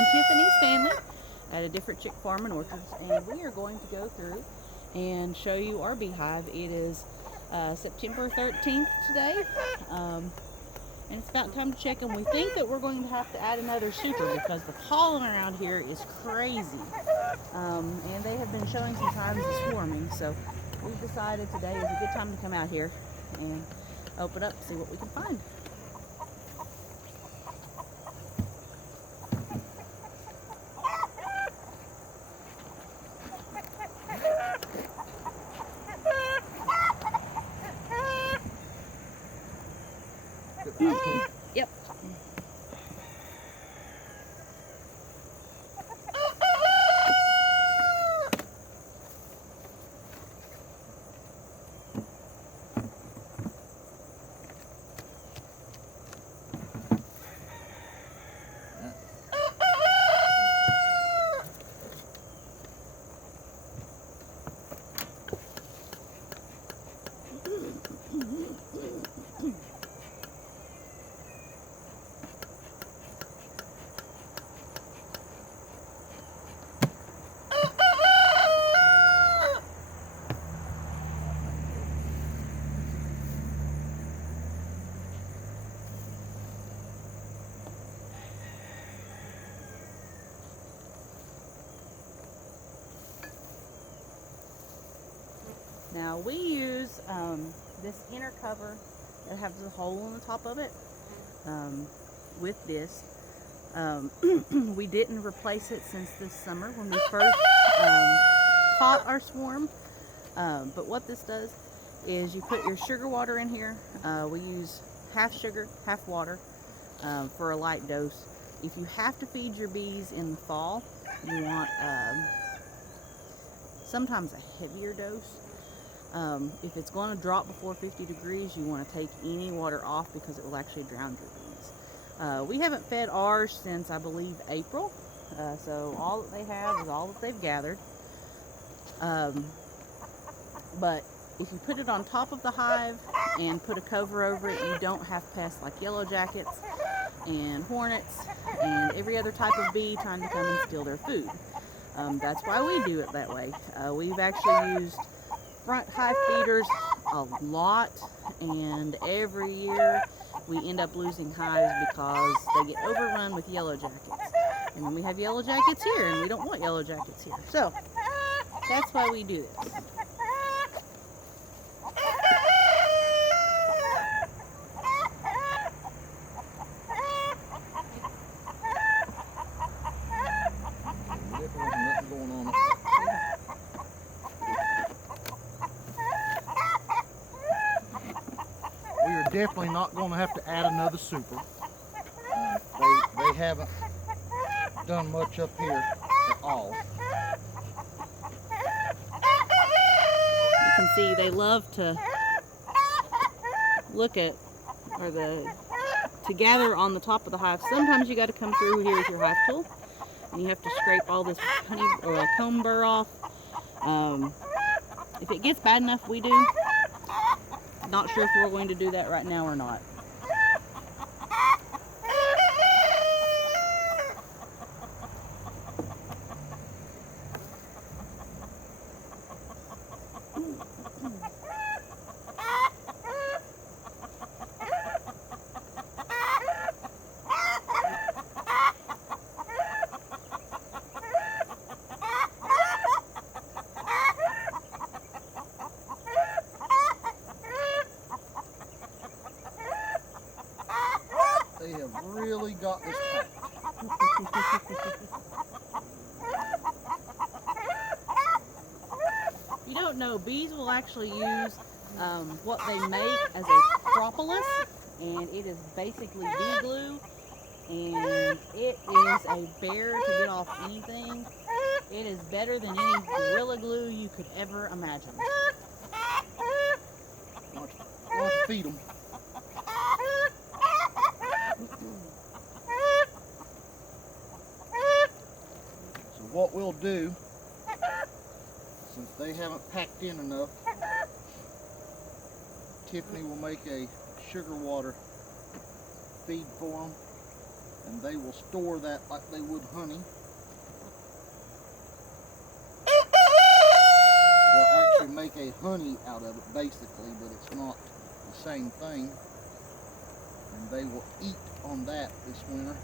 and Tiffany Stanley at a different chick farm and orchards, and we are going to go through and show you our beehive. It is September 13th today, and it's about time to check them. We think that we're going to have to add another super because the pollen around here is crazy, and they have been showing some signs of swarming, so we've decided today is a good time to come out here and open up and see what we can find. Yep. Now we use this inner cover that has a hole in the top of it with this. We didn't replace it since this summer when we first caught our swarm. But what this does is you put your sugar water in here. We use half sugar, half water for a light dose. If you have to feed your bees in the fall, you want sometimes a heavier dose. If it's going to drop before 50 degrees, you want to take any water off because it will actually drown your bees. We haven't fed ours since, I believe, April. So all that they have is all that they've gathered. But if you put it on top of the hive and put a cover over it, you don't have pests like yellow jackets and hornets and every other type of bee trying to come and steal their food. That's why we do it that way. We've actually used front hive feeders a lot, and every year we end up losing hives because they get overrun with yellow jackets, and then we have yellow jackets here and we don't want yellow jackets here, so that's why we do this. Definitely not going to have to add another super. They haven't done much up here at all. You can see they love to look at to gather on the top of the hive. Sometimes you got to come through here with your hive tool and you have to scrape all this honey or comb burr off. If it gets bad enough, we do. Not sure if we're going to do that right now or not. They have really got this packed. You don't know, bees will actually use what they make as a propolis, and it is basically bee glue, and it is a bear to get off anything. It is better than any Gorilla Glue you could ever imagine. Want to feed them. So what we'll do, since they haven't packed in enough, Tiffany will make a sugar water feed for them, and they will store that like they would honey. They'll actually make a honey out of it basically, but it's not the same thing. And they will eat on that this winter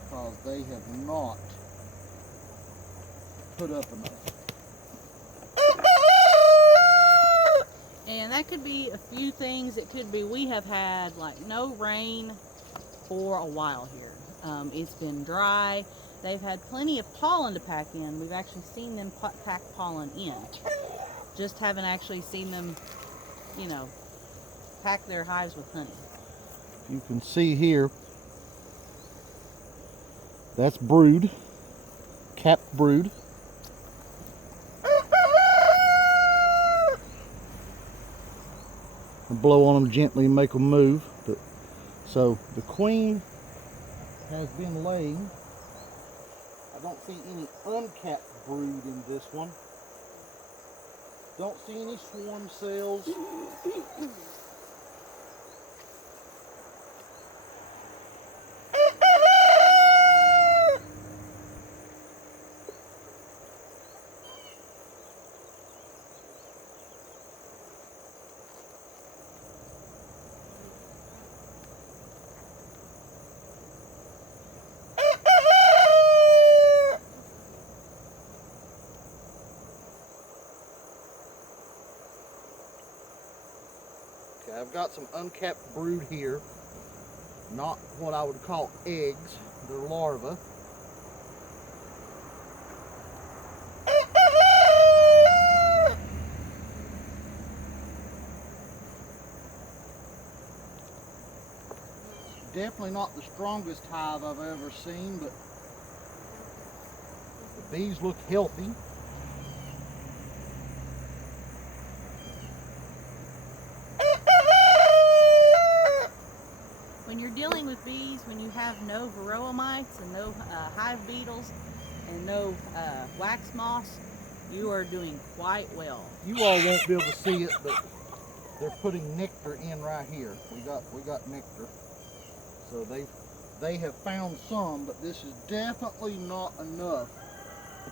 because they have not put up enough. And that could be a few things. It could be we have had like no rain for a while here. It's been dry. They've had plenty of pollen to pack in. We've actually seen them pack pollen in. Just haven't actually seen them, you know, pack their hives with honey. You can see here, that's brood, capped brood. And blow on them gently and make them move. But so the queen has been laying. I don't see any uncapped brood in this one. Don't see any swarm cells. I've got some uncapped brood here, not what I would call eggs, they're larvae. Definitely not the strongest hive I've ever seen, but the bees look healthy. When you're dealing with bees, when you have no varroa mites and no hive beetles and no wax moths, you are doing quite well. You all won't be able to see it, but they're putting nectar in right here. We got nectar. So they have found some, but this is definitely not enough.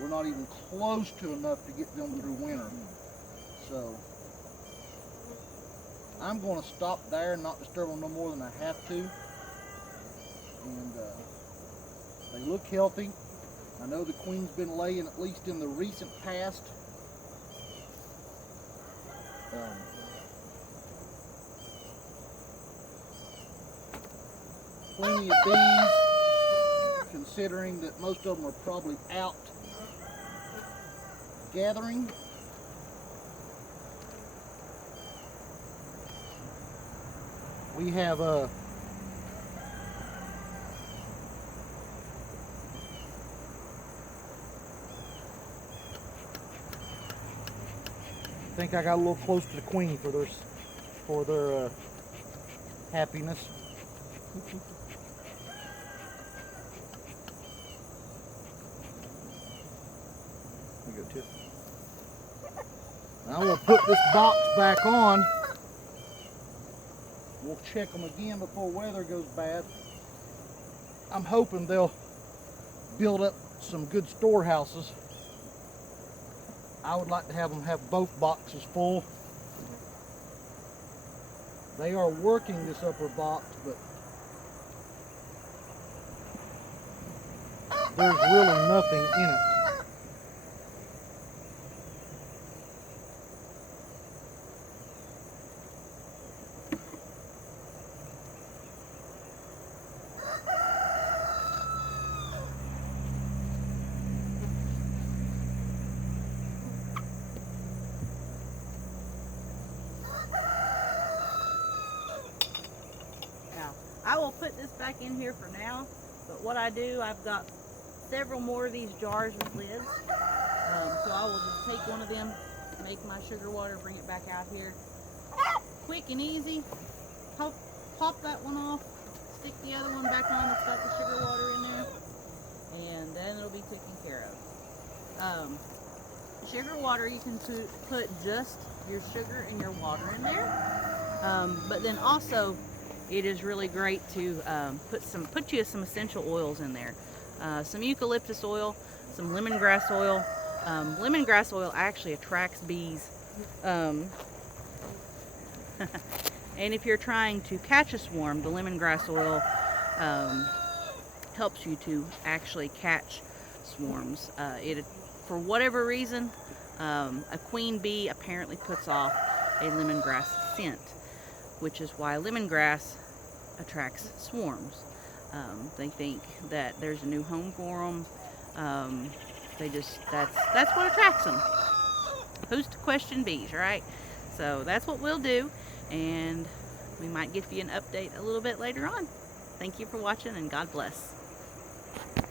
We're not even close to enough to get them through winter. So I'm going to stop there and not disturb them no more than I have to. And they look healthy. I know the queen's been laying, at least in the recent past. Plenty of bees, considering that most of them are probably out gathering. We have I think I got a little close to the queen for their happiness. We go too. Now I'm gonna put this box back on. We'll check them again before weather goes bad. I'm hoping they'll build up some good storehouses. I would like to have them have both boxes full. They are working this upper box, but there's really nothing in it. I will put this back in here for now, but what I do, I've got several more of these jars with lids, so I will just take one of them, make my sugar water, bring it back out here. Quick and easy. Pop that one off, stick the other one back on that's got the sugar water in there, and then it'll be taken care of. Sugar water, you can put just your sugar and your water in there, but then also it is really great to put you some essential oils in there. Some eucalyptus oil, some lemongrass oil. Lemongrass oil actually attracts bees. And if you're trying to catch a swarm, the lemongrass oil helps you to actually catch swarms. For whatever reason, a queen bee apparently puts off a lemongrass scent, which is why lemongrass attracts swarms. They think that there's a new home for them. That's what attracts them. Who's to question bees, right? So that's what we'll do, and we might give you an update a little bit later on. Thank you for watching, and God bless.